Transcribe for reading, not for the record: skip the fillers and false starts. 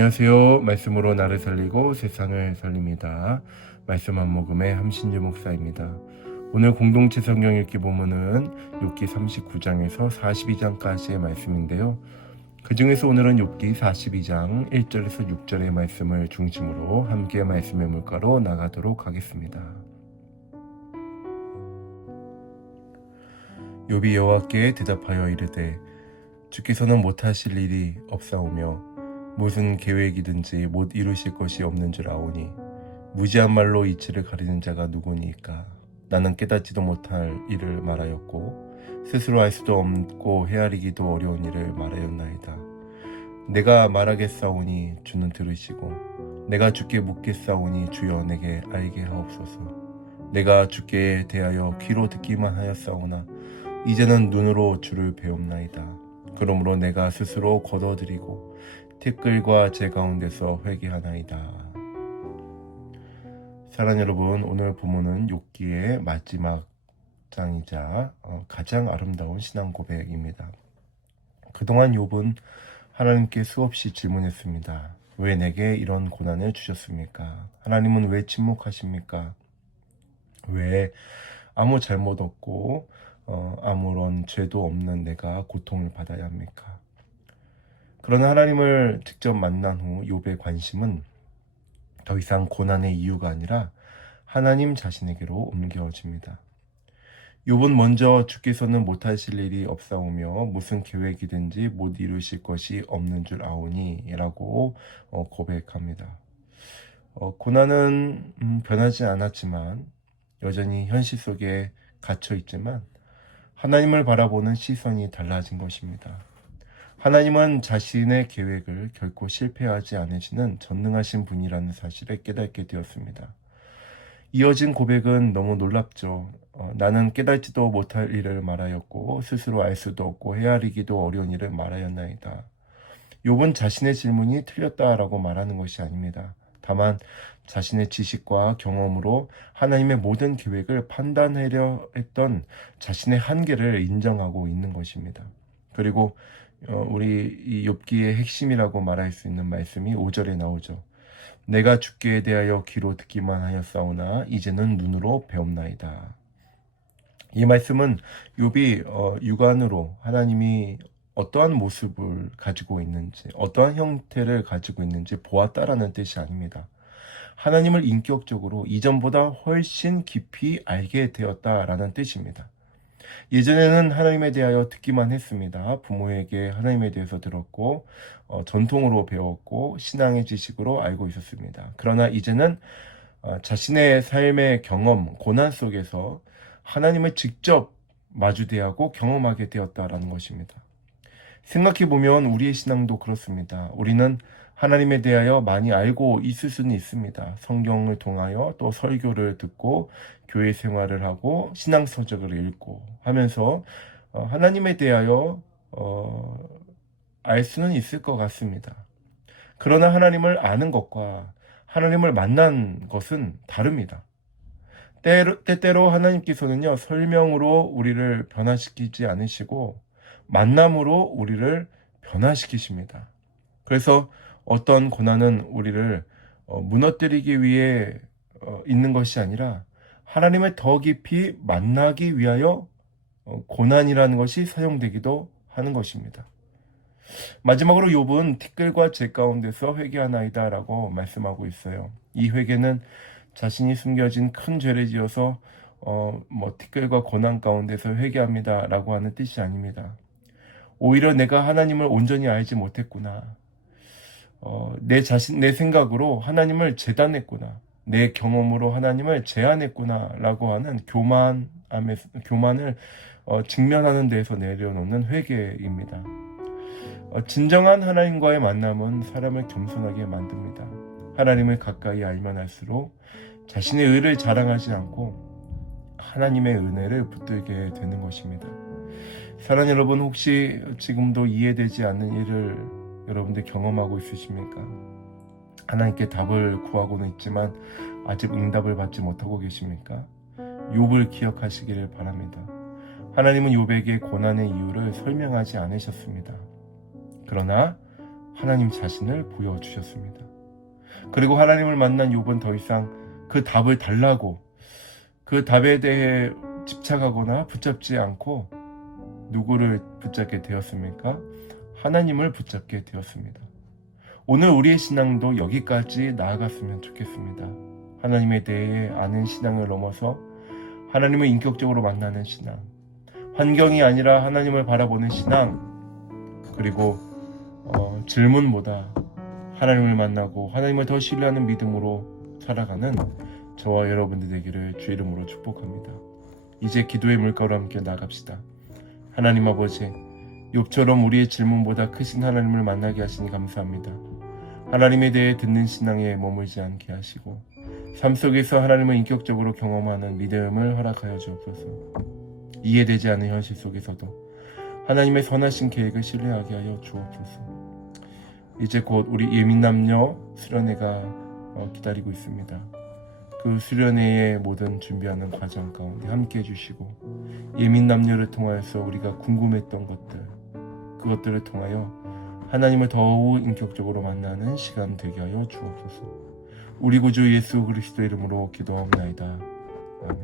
안녕하세요. 말씀으로 나를 살리고 세상을 살립니다. 말씀 한 모금의 함신주 목사입니다. 오늘 공동체 성경 읽기 본문은 욥기 39장에서 42장까지의 말씀인데요. 그 중에서 오늘은 욥기 42장 1절에서 6절의 말씀을 중심으로 함께 말씀의 물가로 나가도록 하겠습니다. 욥이 여호와께 대답하여 이르되 주께서는 못하실 일이 없사오며 무슨 계획이든지 못 이루실 것이 없는 줄 아오니 무지한 말로 이치를 가리는 자가 누구니까. 나는 깨닫지도 못할 일을 말하였고 스스로 알 수도 없고 헤아리기도 어려운 일을 말하였나이다. 내가 말하겠사오니 주는 들으시고 내가 주께 묻겠사오니 주여 내게 알게 하옵소서. 내가 주께 대하여 귀로 듣기만 하였사오나 이제는 눈으로 주를 배웁나이다. 그러므로 내가 스스로 거둬들이고 티끌과 제 가운데서 회개하나이다. 사랑하는 여러분, 오늘 본문은 욥기의 마지막 장이자 가장 아름다운 신앙 고백입니다. 그동안 욥은 하나님께 수없이 질문했습니다. 왜 내게 이런 고난을 주셨습니까? 하나님은 왜 침묵하십니까? 왜 아무 잘못 없고 아무런 죄도 없는 내가 고통을 받아야 합니까? 그러나 하나님을 직접 만난 후 욥의 관심은 더 이상 고난의 이유가 아니라 하나님 자신에게로 옮겨집니다. 욥은 먼저 주께서는 못하실 일이 없사오며 무슨 계획이든지 못 이루실 것이 없는 줄 아오니 라고 고백합니다. 고난은 변하지 않았지만 여전히 현실 속에 갇혀 있지만 하나님을 바라보는 시선이 달라진 것입니다. 하나님은 자신의 계획을 결코 실패하지 않으시는 전능하신 분이라는 사실을 깨닫게 되었습니다. 이어진 고백은 너무 놀랍죠. 나는 깨닫지도 못할 일을 말하였고 스스로 알 수도 없고 헤아리기도 어려운 일을 말하였나이다. 욥은 자신의 질문이 틀렸다라고 말하는 것이 아닙니다. 다만 자신의 지식과 경험으로 하나님의 모든 계획을 판단하려 했던 자신의 한계를 인정하고 있는 것입니다. 그리고 우리 이 욥기의 핵심이라고 말할 수 있는 말씀이 5절에 나오죠. 내가 주께 대하여 귀로 듣기만 하였사오나 이제는 눈으로 배움나이다. 이 말씀은 욥이 육안으로 하나님이 어떠한 모습을 가지고 있는지, 어떠한 형태를 가지고 있는지 보았다라는 뜻이 아닙니다. 하나님을 인격적으로 이전보다 훨씬 깊이 알게 되었다라는 뜻입니다. 예전에는 하나님에 대하여 듣기만 했습니다. 부모에게 하나님에 대해서 들었고 전통으로 배웠고 신앙의 지식으로 알고 있었습니다. 그러나 이제는 자신의 삶의 경험, 고난 속에서 하나님을 직접 마주대하고 경험하게 되었다라는 것입니다. 생각해보면 우리의 신앙도 그렇습니다. 우리는 하나님에 대하여 많이 알고 있을 수는 있습니다. 성경을 통하여 또 설교를 듣고 교회 생활을 하고 신앙서적을 읽고 하면서 하나님에 대하여 알 수는 있을 것 같습니다. 그러나 하나님을 아는 것과 하나님을 만난 것은 다릅니다. 때때로 하나님께서는요, 설명으로 우리를 변화시키지 않으시고 만남으로 우리를 변화시키십니다. 그래서 어떤 고난은 우리를 무너뜨리기 위해 있는 것이 아니라 하나님을 더 깊이 만나기 위하여 고난이라는 것이 사용되기도 하는 것입니다. 마지막으로 욥은 티끌과 재 가운데서 회개하나이다 라고 말씀하고 있어요. 이 회개는 자신이 숨겨진 큰 죄를 지어서 티끌과 고난 가운데서 회개합니다 라고 하는 뜻이 아닙니다. 오히려 내가 하나님을 온전히 알지 못했구나. 내 생각으로 하나님을 재단했구나. 내 경험으로 하나님을 제한했구나. 라고 하는 교만을 직면하는 데에서 내려놓는 회개입니다. 진정한 하나님과의 만남은 사람을 겸손하게 만듭니다. 하나님을 가까이 알면 할수록 자신의 의를 자랑하지 않고 하나님의 은혜를 붙들게 되는 것입니다. 사랑하는 여러분, 혹시 지금도 이해되지 않는 일을 여러분들 경험하고 있으십니까? 하나님께 답을 구하고는 있지만 아직 응답을 받지 못하고 계십니까? 욥을 기억하시기를 바랍니다. 하나님은 욥에게 고난의 이유를 설명하지 않으셨습니다. 그러나 하나님 자신을 보여주셨습니다. 그리고 하나님을 만난 욥은 더 이상 그 답을 달라고 그 답에 대해 집착하거나 붙잡지 않고 누구를 붙잡게 되었습니까? 하나님을 붙잡게 되었습니다. 오늘 우리의 신앙도 여기까지 나아갔으면 좋겠습니다. 하나님에 대해 아는 신앙을 넘어서 하나님을 인격적으로 만나는 신앙, 환경이 아니라 하나님을 바라보는 신앙, 그리고 질문보다 하나님을 만나고 하나님을 더 신뢰하는 믿음으로 살아가는 저와 여러분들 되기를 주 이름으로 축복합니다. 이제 기도의 물가로 함께 나갑시다. 하나님 아버지, 욥처럼 우리의 질문보다 크신 하나님을 만나게 하시니 감사합니다. 하나님에 대해 듣는 신앙에 머물지 않게 하시고 삶 속에서 하나님을 인격적으로 경험하는 믿음을 허락하여 주옵소서. 이해되지 않는 현실 속에서도 하나님의 선하신 계획을 신뢰하게 하여 주옵소서. 이제 곧 우리 예민남녀 수련회가 기다리고 있습니다. 그 수련회의 모든 준비하는 과정 가운데 함께 해주시고 예민남녀를 통하여서 우리가 궁금했던 것들, 그것들을 통하여 하나님을 더욱 인격적으로 만나는 시간 되게 하여 주옵소서. 우리 구주 예수 그리스도 이름으로 기도하옵나이다. 아멘.